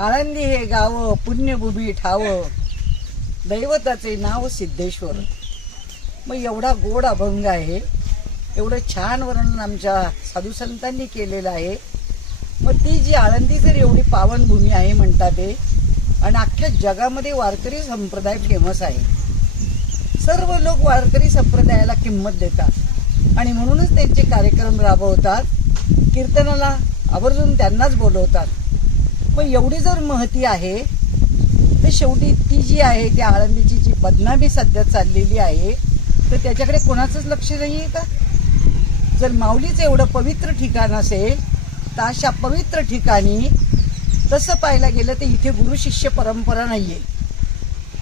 आळंदी हे गाव पुण्यभूमी ठाव, दैवताचे नाव सिद्धेश्वर. मग एवढा गोड अभंग आहे, एवढं छान वर्णन आमच्या साधू संतांनी केलेलं आहे. मग ती जी आळंदी जर एवढी पावनभूमी आहे म्हणतात ते, आणि अख्ख्या जगामध्ये वारकरी संप्रदाय फेमस आहे. सर्व लोक वारकरी संप्रदायाला किंमत देतात आणि म्हणूनच त्यांचे कार्यक्रम राबवतात. कीर्तनाला आवर्जून त्यांनाच बोलवतात. मग एवढी जर महती आहे तर शेवटी ती जी आहे त्या आळंदीची जी बदनामी सध्या चाललेली आहे तर त्याच्याकडे कोणाचंच लक्ष नाही आहे का? जर माऊलीचं एवढं पवित्र ठिकाण असेल तर अशा पवित्र ठिकाणी तसं पाहायला गेलं तर इथे गुरु शिष्य परंपरा नाहीये,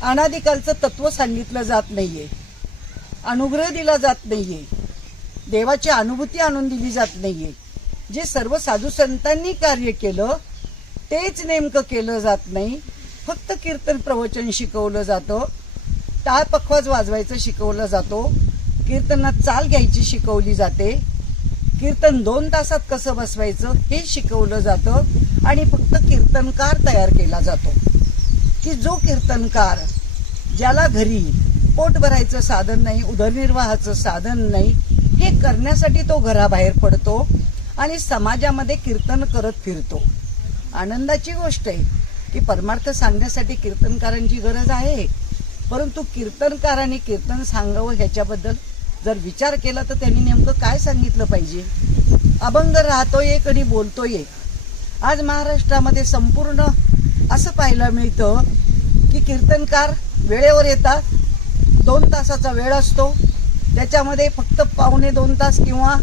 अनादिकालचं तत्व सांगितलं जात नाहीये, अनुग्रह दिला जात नाहीये, देवाची अनुभूती आणून दिली जात नाहीये. जे सर्व साधू संतांनी कार्य केलं तेच नेमकं केलं जात नाही. फक्त कीर्तन प्रवचन शिकवलं जातं, टाळ पखवाज वाजवायचं शिकवलं जातो, कीर्तनात चाल घ्यायची शिकवली जाते, कीर्तन 2 तासात कसं बसवायचं हे शिकवलं जातं आणि फक्त कीर्तनकार तयार केला जातो. की जो कीर्तनकार ज्याला घरी पोट भरायचं साधन नाही, उदरनिर्वाहाचं साधन नाही, हे करण्यासाठी तो घराबाहेर पडतो आणि समाजामध्ये कीर्तन करत फिरतो. आनंदाची गोष्ट आहे की परमार्थ सांगण्यासाठी कीर्तनकारांची गरज आहे, परंतु कीर्तनकारांनी कीर्तन सांगावं ह्याच्याबद्दल जर विचार केला तर त्यांनी नेमकं काय सांगितलं पाहिजे. अभंग राहतोय एक आणि बोलतोय एक. आज महाराष्ट्रामध्ये संपूर्ण असं पाहायला मिळतं की कीर्तनकार वेळेवर येतात, 2 तासाचा वेळ असतो, त्याच्यामध्ये फक्त 1.25-2 तास किंवा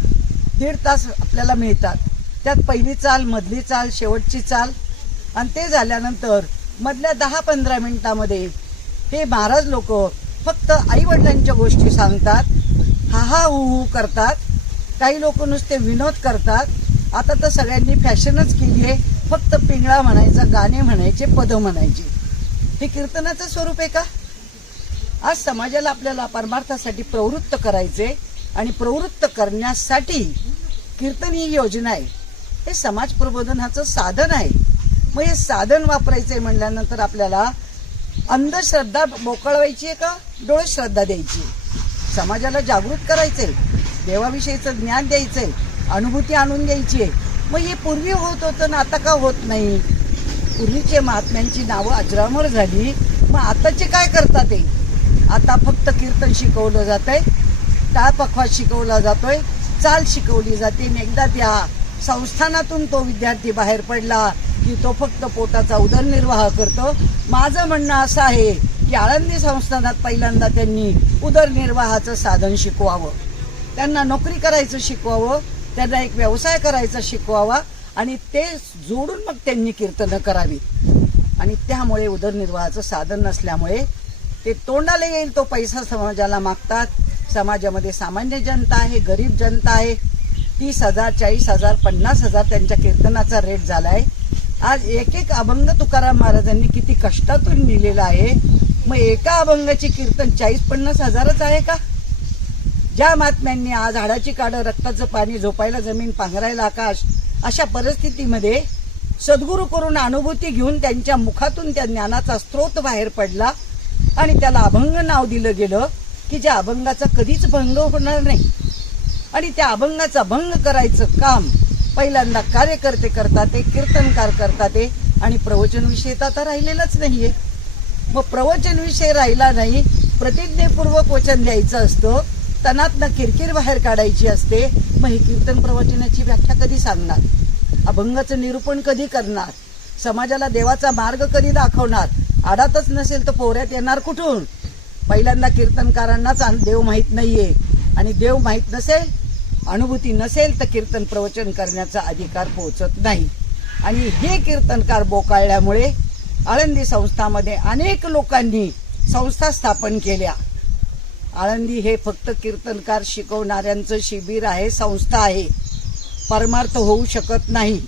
1.5 तास आपल्याला मिळतात. त्यात पहिली चाल, मधली चाल, शेवटची चाल, आणि ते झाल्यानंतर मधल्या 10-15 मिनिटामध्ये हे महाराज लोक फक्त आई वडिलांच्या गोष्टी सांगतात, हा हा हू करतात. काही लोक नुसते विनोद करतात. आता तर सगळ्यांनी फॅशनच केली आहे, फक्त पिंगळा म्हणायचा, गाणे म्हणायचे, पद म्हणायचे. हे कीर्तनाचं स्वरूप आहे का? आज समाजाला आपल्याला परमार्थासाठी प्रवृत्त करायचे आणि प्रवृत्त करण्यासाठी कीर्तन ही योजना आहे. हे समाज प्रबोधनाचं साधन आहे. मग हे साधन वापरायचंय म्हणल्यानंतर आपल्याला अंधश्रद्धा बोकळवायची आहे का डोळे श्रद्धा द्यायची? समाजाला जागृत करायचंय, देवाविषयीचं ज्ञान द्यायचंय, अनुभूती आणून द्यायची आहे. मग हे पूर्वी होत होतं ना आता का होत नाही? पूर्वीचे महात्म्यांची नावं अजरामर झाली, मग आताचे काय करतात ते? आता फक्त कीर्तन शिकवलं जातंय, टाळ पखवाज शिकवला जातोय, चाल शिकवली जाते. एकदा त्या संस्थानातून तो विद्यार्थी बाहेर पडला की तो फक्त पोटाचा उदरनिर्वाह करतो. माझं म्हणणं असं आहे की आळंदी संस्थानात पहिल्यांदा त्यांनी उदरनिर्वाहाचं साधन शिकवावं, त्यांना नोकरी करायचं शिकवावं, त्यांना एक व्यवसाय करायचा शिकवावा आणि ते जोडून मग त्यांनी कीर्तनं करावी. आणि त्यामुळे उदरनिर्वाहाचं साधन नसल्यामुळे ते तोंडाला येईल तो पैसा समाजाला मागतात. समाजामध्ये सामान्य जनता आहे, गरीब जनता आहे. 30,000, 40,000, 50,000 त्यांच्या कीर्तनाचा रेट झालाय. आज एक अभंग तुकाराम महाराजांनी किती कष्टातून लिहिलेला आहे. मग एका अभंगाची कीर्तन 40-50 हजारच आहे का? ज्या महात्म्यांनी आज हाडाची काढं, रक्ताचं पाणी, झोपायला जमीन, पांघरायला आकाश, अशा परिस्थितीमध्ये सद्गुरू करून अनुभूती घेऊन त्यांच्या मुखातून त्या ज्ञानाचा स्रोत बाहेर पडला आणि त्याला अभंग नाव दिलं गेलं की ज्या अभंगाचा कधीच भंग होणार नाही. आणि त्या अभंगाचा भंग करायचं काम पहिल्यांदा कार्यकर्ते करतात, ते कीर्तनकार करतात ते, आणि प्रवचन विषय तर राहिलेलाच नाहीये. मग प्रवचन विषय राहिला नाही, प्रतिज्ञेपूर्वक वचन द्यायचं असतं, तनातनं किरकिर बाहेर काढायची असते. मग ही कीर्तन प्रवचनाची व्याख्या कधी सांगणार? अभंगाचं निरूपण कधी करणार? समाजाला देवाचा मार्ग कधी दाखवणार? आडातच नसेल तर पोऱ्यात येणार कुठून? पहिल्यांदा कीर्तनकारांनाच देव माहीत नाहीये, आणि देव माहीत नसेल, अनुभूती नसेल तर कीर्तन प्रवचन करण्याचा अधिकार पोहोचत नाही. आणि हे कीर्तनकार बोकाळल्यामुळे आळंदी संस्थामध्ये अनेक लोकांनी संस्था स्थापन केल्या. आळंदी हे फक्त कीर्तनकार शिकवणाऱ्यांचं शिबिर आहे, संस्था आहे. परमार्थ होऊ शकत नाही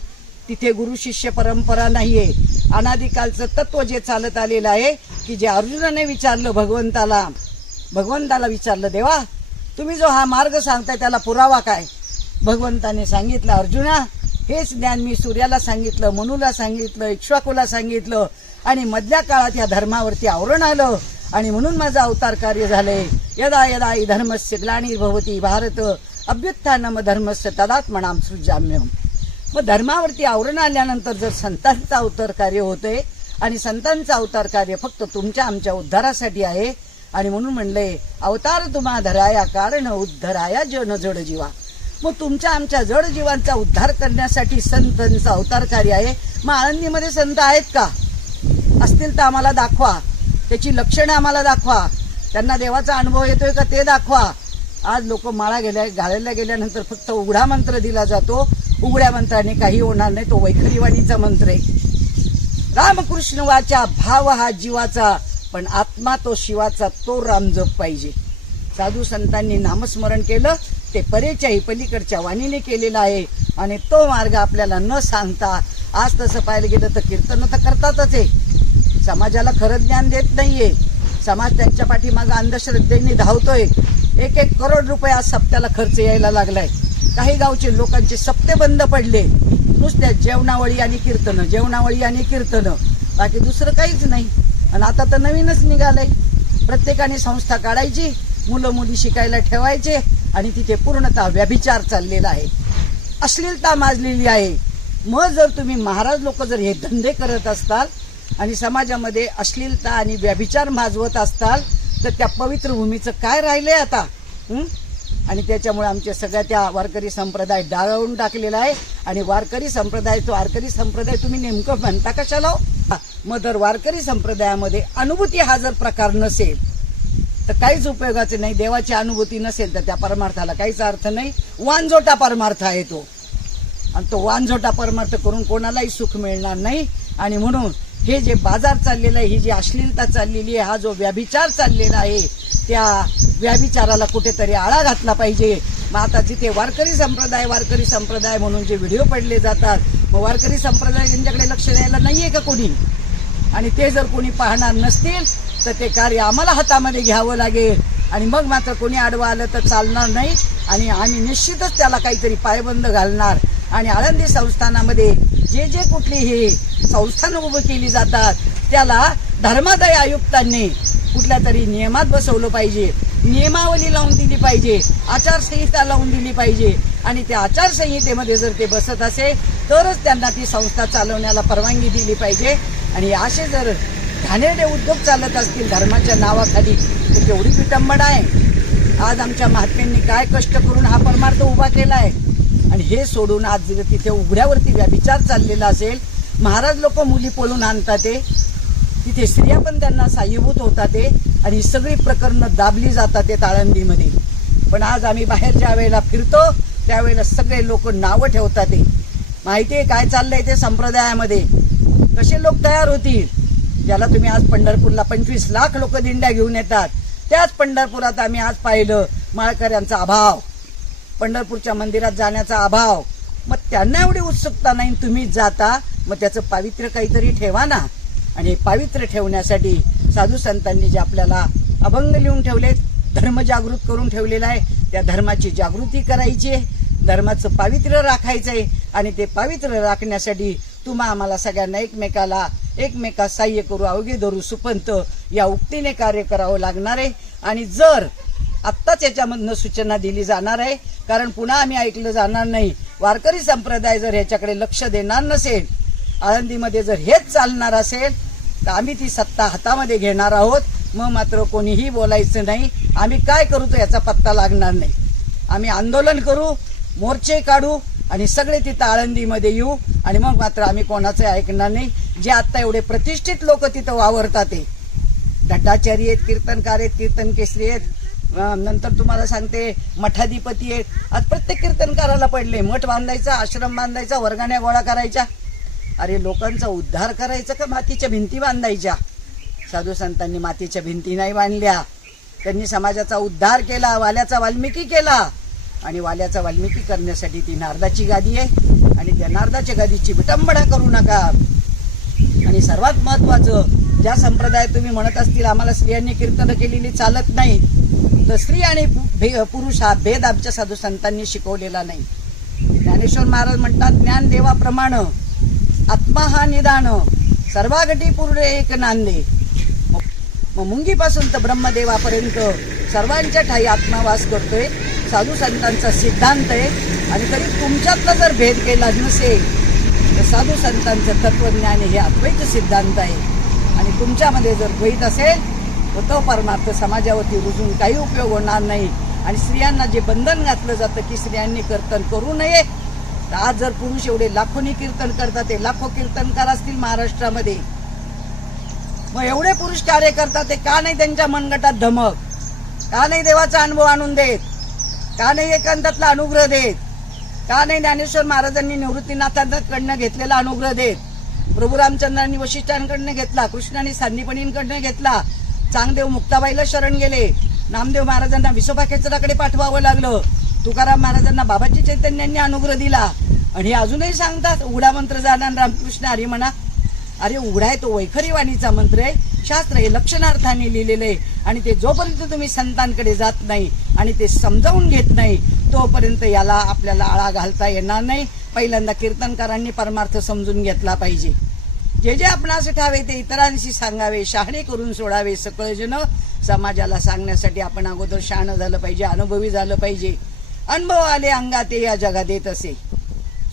तिथे. गुरु शिष्य परंपरा नाहीये. अनादिकालचं तत्व जे चालत आलेलं आहे की जे अर्जुनाने विचारलं भगवंताला विचारलं, देवा तुम्ही जो हा मार्ग सांगताय त्याला पुरावा काय? भगवंताने सांगितलं, अर्जुना हेच ज्ञान मी सूर्याला सांगितलं, मनुला सांगितलं, इक्ष्वाकूला सांगितलं आणि मधल्या काळात या धर्मावरती आवरण आलं आणि म्हणून माझं अवतार कार्य झालंय. यदा यदा हि धर्मस्य ग्लानिर्भवति भारत अभ्युत्थानम धर्मस्य तदात्मनां सृजाम्यहम्. मग धर्मावरती आवरण आल्यानंतर जर संतांचं अवतार कार्य होतंय आणि संतांचं अवतार कार्य फक्त तुमच्या आमच्या उद्धारासाठी आहे आणि म्हणून म्हणलंय अवतार तुम्हा धराया कारण उद्धराया जन जड जीवा. मग तुमच्या आमच्या जड जीवांचा उद्धार करण्यासाठी संतांचं अवतार कार्य आहे. मग आळंदीमध्ये संत आहेत का? असतील तर आम्हाला दाखवा, त्याची लक्षणं आम्हाला दाखवा, त्यांना देवाचा अनुभव येतोय का ते दाखवा. आज लोक माळा घालायला गेल्यानंतर फक्त उघडा मंत्र दिला जातो. उघड्या मंत्राने काही होणार नाही, तो वैखरीवाणीचा मंत्र आहे. रामकृष्ण वाचा भाव हा जीवाचा, पण आत्मा तो शिवाचा, तो राम जप पाहिजे. साधू संतांनी नामस्मरण केलं ते परेच्याही पलीकडच्या वाणीने केलेलं आहे आणि तो मार्ग आपल्याला न सांगता आज तसं पाहायला गेलं तर कीर्तन तर करतातच आहे. समाजाला खरं ज्ञान देत नाहीये. समाज त्यांच्या पाठीमागं अंधश्रद्धेने धावतोय. 1-1 करोड रुपये आज सप्त्याला खर्च यायला लागलाय. काही गावचे लोकांचे सप्ते बंद पडले, नुसत्या जेवणावळी आणि कीर्तन, जेवणावळी आणि कीर्तन, बाकी दुसरं काहीच नाही. आणि आता तर नवीनच निघालंय, प्रत्येकाने संस्था काढायची, मुलं मुली शिकायला ठेवायचे आणि तिथे पूर्णतः व्यभिचार चाललेला आहे, अश्लीलता माजलेली आहे. मग जर तुम्ही महाराज लोक जर हे धंदे करत असताल आणि समाजामध्ये अश्लीलता आणि व्यभिचार माजवत असताल तर त्या पवित्र भूमीचं काय राहिलंय आता? आणि त्याच्यामुळे आमच्या सगळ्या त्या वारकरी संप्रदाय डाळवून टाकलेला आहे. आणि वारकरी संप्रदाय, तो वारकरी संप्रदाय तुम्ही नेमकं म्हणता कशाला? मग जर वारकरी संप्रदायामध्ये अनुभूती हा जर प्रकार नसेल तर काहीच उपयोगाचे नाही. देवाची अनुभूती नसेल तर त्या परमार्थाला काहीच अर्थ नाही. वांजोटा परमार्थ आहे तो, आणि तो वांजोटा परमार्थ करून कोणालाही सुख मिळणार नाही. आणि म्हणून हे जे बाजार चाललेला आहे, ही जी अश्लीलता चाललेली आहे, हा जो व्याभिचार चाललेला आहे, त्या व्याभिचाराला कुठेतरी आळा घातला पाहिजे. मग आता जिथे वारकरी संप्रदाय म्हणून जे व्हिडिओ पडले जातात, मग वारकरी संप्रदाय त्यांच्याकडे लक्ष द्यायला नाहीये का कोणी? आणि ते जर कोणी पाहणार नसतील तर ते कार्य आम्हाला हातामध्ये घ्यावं लागेल आणि मग मात्र कोणी आडवं आलं तर चालणार नाही. आणि आम्ही निश्चितच त्याला काहीतरी पायबंद घालणार. आणि आळंदी संस्थानामध्ये जे कुठली ही संस्थानं उभं केली जातात त्याला धर्मादाय आयुक्तांनी कुठल्या तरी नियमात बसवलं पाहिजे, नियमावली लावून दिली पाहिजे, आचारसंहिता लावून दिली पाहिजे. आणि त्या आचारसंहितेमध्ये जर ते बसत असेल तरच त्यांना ती संस्था चालवण्याला परवानगी दिली पाहिजे. आणि असे जर घाणेरडे उद्योग चालत असतील धर्माच्या नावाखाली तर केवढी विटंबना आहे. आज आमच्या महात्म्यांनी काय कष्ट करून हा परमार्थ उभा केला आहे आणि हे सोडून आज तिथे उघड्यावरती व्याभिचार चाललेला असेल, महाराज लोक मुली पळून आणतात, तिथे स्त्रिया पण त्यांना साह्यभूत होतात आणि सगळी प्रकरणं दाबली जातात आळंदीमध्ये. पण आज आम्ही बाहेर ज्या वेळेला फिरतो त्यावेळेला सगळे लोक नावं ठेवतात. माहितीये काय चाललंय ते संप्रदायामध्ये, कसे लोक तयार होतील. ज्याला तुम्ही आज पंढरपूरला 25 लाख लोक दिंड्या घेऊन येतात, त्याच पंढरपुरात आम्ही आज पाहिलं माळकऱ्यांचा अभाव, पंढरपूरच्या मंदिरात जाण्याचा अभाव. मग त्यांना एवढी उत्सुकता नाही, तुम्ही जाता, मग त्याचं पावित्र्य काहीतरी ठेवा ना. आणि पावित्र्य ठेवण्यासाठी साधू संतांनी जे आपल्याला अभंग लिहून ठेवले, धर्म जागृत करून ठेवलेला आहे, त्या धर्माची जागृती करायची आहे, धर्माचं पावित्र्य राखायचंय. आणि ते पावित्र्य राखण्यासाठी तुम्हा आम्हाला सगळ्यांना एकमेकास साह्य करू, अवघे धरू सुपंत या उक्तीने कार्य करावं लागणार आहे. आणि जर आत्ताच याच्यामधनं सूचना दिली जाणार आहे, कारण पुन्हा आम्ही ऐकलं जाणार नाही. वारकरी संप्रदाय जर ह्याच्याकडे लक्ष देणार नसेल, आळंदीमध्ये जर हेच चालणार असेल तर आम्ही ती सत्ता हातामध्ये घेणार आहोत. मग मात्र कोणीही बोलायचं नाही. आम्ही काय करू तर याचा पत्ता लागणार नाही. आम्ही आंदोलन करू, मोर्चे काढू आणि सगळे तिथं आळंदीमध्ये येऊ आणि मग मात्र आम्ही कोणाचं ऐकणार नाही. जे आता एवढे प्रतिष्ठित लोक तिथं वावरतात, ते दत्ताचार्य आहेत, कीर्तनकार आहेत, कीर्तन केसरी आहेत, नंतर तुम्हाला सांगते मठाधिपती आहेत. आज प्रत्येक कीर्तनकाराला पडले मठ बांधायचा, आश्रम बांधायचा, वर्गाण्या गोळा करायच्या. अरे लोकांचा उद्धार करायचा का मातीच्या भिंती बांधायच्या? साधू संतांनी मातीच्या भिंती नाही बांधल्या, त्यांनी समाजाचा उद्धार केला, वाल्याचा वाल्मिकी केला. आणि वाल्याचा वाल्मिकी करण्यासाठी ती नारदाची गादी आहे आणि त्या नारदाच्या गादीची विटंबना करू नका. आणि सर्वात महत्वाचं, ज्या संप्रदायात तुम्ही म्हणत असतील आम्हाला स्त्रियांनी कीर्तन केलेली चालत नाही, तर स्त्री आणि पुरुष हा भेद आमच्या साधू संतांनी शिकवलेला नाही. ज्ञानेश्वर महाराज म्हणतात, ज्ञान देवाप्रमाण आत्मा हा निदान, सर्वागटी पूर्ण एक नांदे. मग मुंगीपासून तर ब्रह्मदेवापर्यंत सर्वांच्या ठाई आत्मावास करतोय, साधू संतांचा सिद्धांत आहे. आणि तरी तुमच्यातला जर भेद केला नसेल तर साधू संतांचं तत्वज्ञान हे अद्वैत सिद्धांत आहे. आणि तुमच्यामध्ये जर द्वैत असेल तर तो परमार्थ समाजावरती रुजून काही उपयोग होणार नाही. आणि स्त्रियांना जे बंधन घातलं जातं की स्त्रियांनी कीर्तन करू नये, तर आज जर पुरुष एवढे लाखोनी कीर्तन करतात, ते लाखो कीर्तनकार असतील महाराष्ट्रामध्ये, मग एवढे पुरुष कार्य करतात, ते का नाही त्यांच्या मनगटात धमक, का नाही देवाचा अनुभव आणून देत, का नाही एकांतातला अनुग्रह देत, का नाही ज्ञानेश्वर महाराजांनी निवृत्तीनाथांकडनं घेतलेला अनुग्रह देत, प्रभू रामचंद्रांनी वशिष्ठांकडनं घेतला, कृष्णाने सांदीपणींकडनं घेतला, चांगदेव मुक्ताबाईला शरण गेले, नामदेव महाराजांना विसोबा खेचराकडे पाठवावं लागलं, तुकाराम महाराजांना बाबाजी चैतन्यांनी अनुग्रह दिला. आणि हे अजूनही सांगतात, उघडा मंत्र जाणार रामकृष्ण हरी म्हणा. अरे उघडा आहे तो वैखरी वाणीचा मंत्र आहे, शास्त्र हे लक्षणार्थाने लिहिलेलं आहे. आणि ते जोपर्यंत तुम्ही संतांकडे जात नाही आणि ते समजावून घेत नाही तोपर्यंत याला आपल्याला आळा घालता येणार नाही. पहिल्यांदा कीर्तनकारांनी परमार्थ समजून घेतला पाहिजे. जे जे आपणास ठावे ते इतरांशी सांगावे, शहाणे करून सोडावे सकळ जन. समाजाला सांगण्यासाठी आपण अगोदर शहाणं झालं पाहिजे, अनुभवी झालं पाहिजे. अनुभव आले अंगात या जगात येत असे.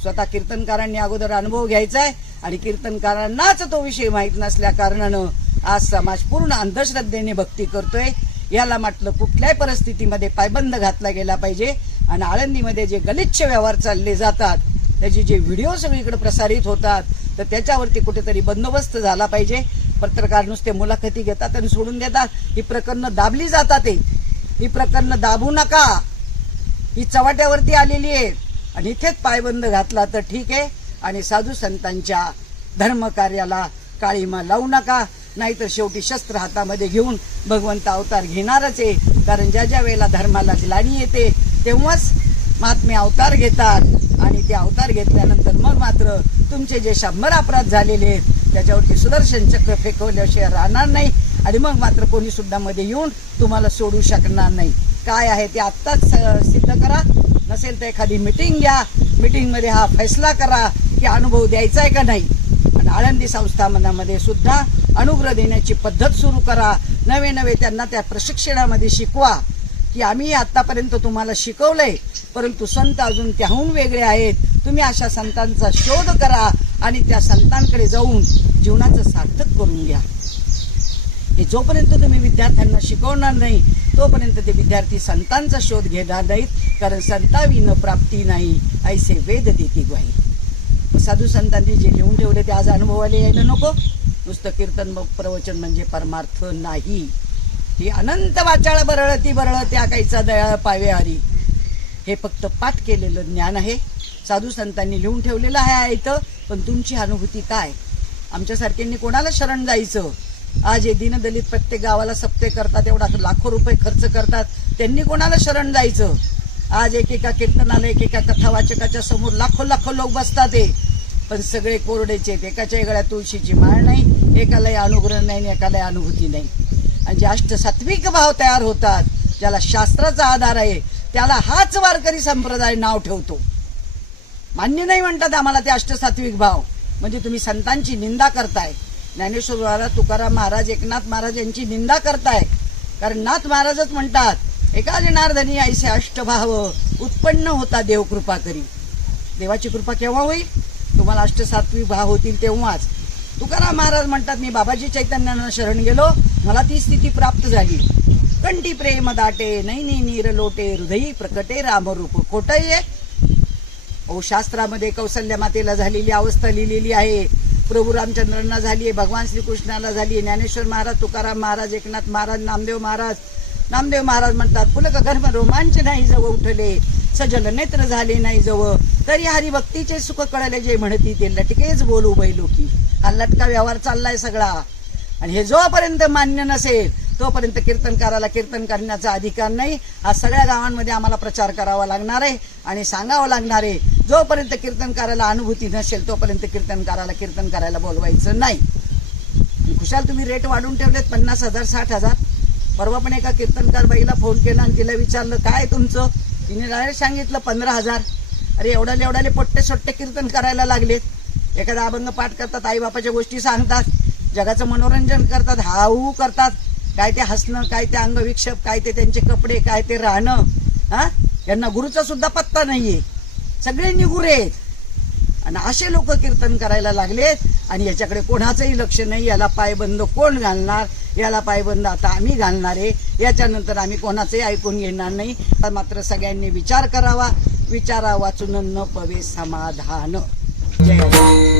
स्वतः कीर्तनकारांनी अगोदर अनुभव घ्यायचा आहे. आणि कीर्तनकारांनाच तो विषय माहीत नसल्या कारणानं आज समाज पूर्ण अंधश्रद्धेने भक्ती करतोय. याला म्हटलं कुठल्याही परिस्थितीमध्ये पायबंद घातला गेला पाहिजे. आणि आळंदीमध्ये जे गलिच्छ व्यवहार चालले जातात, त्याचे जे व्हिडिओ सगळीकडे प्रसारित होतात, तर त्याच्यावरती कुठेतरी बंदोबस्त झाला पाहिजे. पत्रकार नुसते मुलाखती घेतात आणि सोडून देतात. ही प्रकरणं दाबली जातात. ही प्रकरणं दाबू नका. ही चव्हाट्यावरती आलेली आहेत. आणि इथेच पायबंद घातला तर ठीक आहे. आणि साधू संतांच्या धर्मकार्याला काळीमा लावू नका, नाहीतर शेवटी शस्त्र हातामध्ये घेऊन भगवंत अवतार घेणारच आहे. कारण ज्या ज्या वेळेला धर्माला ग्लानी येते तेव्हाच महात्मे अवतार घेतात. आणि ते अवतार घेतल्यानंतर मग मात्र तुमचे जे 100 अपराध झालेले आहेत त्याच्यावरती सुदर्शन चक्र फेकवल्याशिवाय राहणार नाही. आणि मग मात्र कोणी सुद्धा मध्ये येऊन तुम्हाला सोडू शकणार नाही. काय आहे ते आत्ताच सिद्ध करा. नसेल तर एखादी मिटिंग घ्या, मिटिंगमध्ये हा फैसला करा की अनुभव द्यायचा आहे का नाही. आणि आळंदी संस्थानामध्ये सुद्धा अनुग्रह देण्याची पद्धत सुरू करा. नवे नवे त्यांना त्या प्रशिक्षणामध्ये शिकवा की आम्ही आतापर्यंत तुम्हाला शिकवलंय, परंतु संत अजून त्याहून वेगळे आहेत. तुम्ही अशा संतांचा शोध करा आणि त्या संतांकडे जाऊन जीवनाचं सार्थक करून घ्या. हे जोपर्यंत तुम्ही विद्यार्थ्यांना शिकवणार नाही तोपर्यंत ते विद्यार्थी संतांचा शोध घेणार नाहीत. कारण संताविन प्राप्ती नाही ऐसे वेद देती ग्वाही. साधू संतांनी जे लिहून ठेवले ते आज अनुभवाले यायला नको. नुसतं कीर्तन मग प्रवचन म्हणजे परमार्थ नाही. ही अनंत वाचाळ बरळती बरळ त्या काहीचा दयाळ पावे हरी. हे फक्त पाठ केलेलं ज्ञान आहे. साधू संतांनी लिहून ठेवलेलं आहे इथं. पण तुमची अनुभूती काय? आमच्यासारख्यांनी कोणाला शरण जायचं? आज हे दीनदलित प्रत्येक गावाला सप्ते करतात, एवढा लाखो रुपये खर्च करतात, त्यांनी कोणाला शरण जायचं? आज एकेका कीर्तनाला एकेका कथावाचकाच्या समोर लाखो लाखो लोक बसतात. पण सगळे कोरडेचे आहेत. एकाच्या गळ्यात तुळशीची माळ नाही, एकालाही अनुग्रह नाही, एकालाही अनुभूती नाही. आणि जे अष्टसात्विक भाव तयार होतात, ज्याला शास्त्राचा आधार आहे, त्याला हाच वारकरी संप्रदाय नाव ठेवतो. मान्य नाही म्हणतात आम्हाला ते अष्टसात्विक भाव. म्हणजे तुम्ही संतांची निंदा करताय. ज्ञानेश्वर महाराज, तुकाराम महाराज, एकनाथ महाराज यांची निंदा करताय. कारण नाथ महाराजच म्हणतात, एका जनार्दनी ऐसे अष्टभाव उत्पन्न होता देव कृपा करी. देवाची कृपा केव्हा होईल? तुम्हाला अष्टसात्विक भाव होतील तेव्हाच. तुकाराम महाराज म्हणतात, मी बाबाजी चैतन्यांना शरण गेलो, मला ती स्थिती प्राप्त झाली. कंठी प्रेम दाटे, नैनी नीर लोटे, हृदयी प्रकटे रामरूप. खोटंही आहे. शास्त्रामध्ये कौसल्या मातेला झालेली अवस्था लिहिलेली आहे, प्रभू रामचंद्रांना झाली आहे, भगवान श्रीकृष्णाला झाली आहे. ज्ञानेश्वर महाराज, तुकाराम महाराज, एकनाथ महाराज, नामदेव महाराज म्हणतात, पुलक गर्भ रोमांच नाही जवळ उठले, सजल नेत्र झाले नाही जवळ, तरी हरिभक्तीचे सुख कळले जे म्हणती ते लटकेच बोलू बैलोकी. हा लटका व्यवहार चाललाय सगळा. आणि हे जोपर्यंत मान्य नसेल तोपर्यंत कीर्तनकाराला कीर्तन करण्याचा अधिकार नाही. हा सगळ्या गावांमध्ये आम्हाला प्रचार करावा लागणार आहे आणि सांगावं लागणार आहे. जोपर्यंत कीर्तनकाराला अनुभूती नसेल तोपर्यंत कीर्तनकाराला कीर्तन करायला बोलवायचं नाही. खुशाल तुम्ही रेट वाढवून ठेवलेत 50,000 60,000. परवा पण एका कीर्तनकार बाईला फोन केला आणि तिला विचारलं काय तुमचं, तिने डायरेक्ट सांगितलं 15,000. अरे एवढाले पट्टे सोट्टे कीर्तन करायला लागलेत. एखादा अभंग पाठ करतात, आई बापाच्या गोष्टी सांगतात, जगाचं मनोरंजन करतात, हाऊ करतात. काय ते हसणं, काय ते अंगविक्षेप, काय ते त्यांचे कपडे, काय ते राहणं. हा, यांना गुरुचा सुद्धा पत्ता नाहीये. सगळे निगुरे आहेत. आणि असे लोक कीर्तन करायला लागलेत आणि याच्याकडे कोणाचंही लक्ष नाही. याला पायबंद कोण घालणार, याला पायबंद आता आम्ही घालणार आहे, याच्यानंतर आम्ही कोणाचंही ऐकून घेणार नाही. मात्र सगळ्यांनी विचार करावा, विचारा वाचून न पवे समाधान. जय